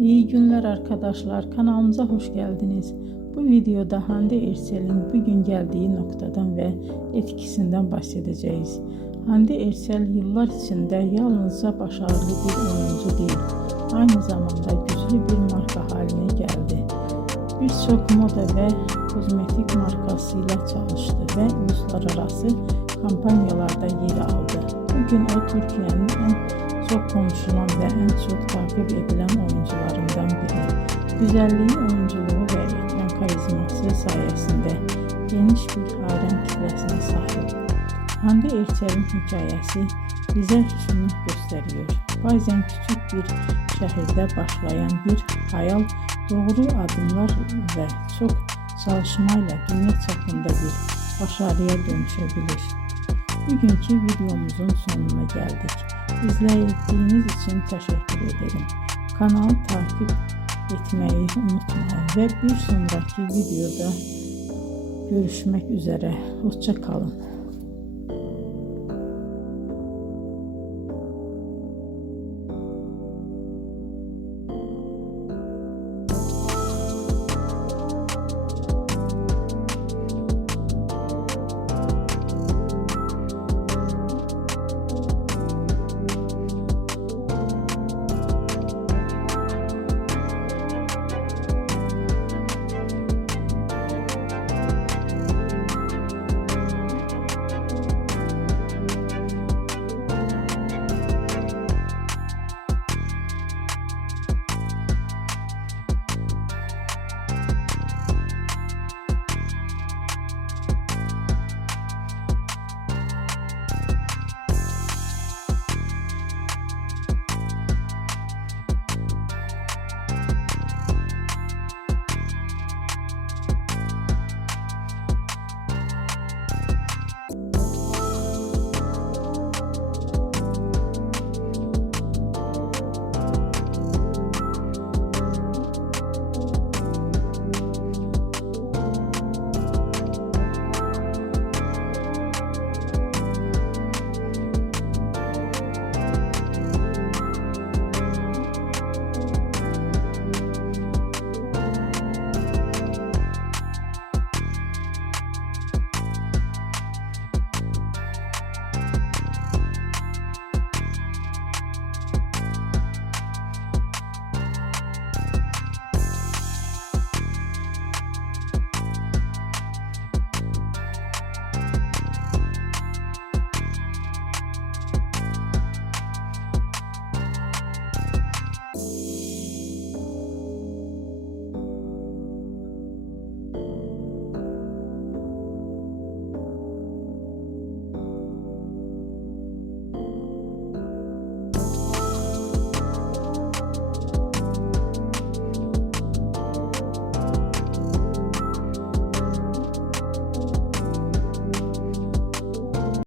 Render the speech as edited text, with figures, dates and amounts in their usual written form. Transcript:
İyi günler arkadaşlar, kanalımıza hoş geldiniz. Bu videoda Hande Erçel'in bugün geldiği noktadan ve etkisinden bahsedeceğiz. Hande Erçel yıllar içinde yalnızca başarılı bir oyuncu değil, aynı zamanda güçlü bir marka haline geldi. Birçok moda ve kozmetik markasıyla çalıştı ve uluslararası kampanyalarda yer aldı. Bugün o Türkiye'nin en çok konuşulan ve en çok takip edilen oyuncularından biri. Güzelliği, oyunculuğu ve ekran karizması sayesinde geniş bir hayran kitlesine sahip. Hande Erçel'in hikayesi bize şunu gösteriyor. Bazen küçük bir şehirde başlayan bir hayal doğru adımlar ve çok çalışmayla dünya çapında bir başarıya dönüşebilir. Bugünkü videomuzun sonuna geldik. İzlediğiniz için teşekkür ederim. Kanalı takip etmeyi unutmayın ve bir sonraki videoda görüşmek üzere. Hoşça kalın.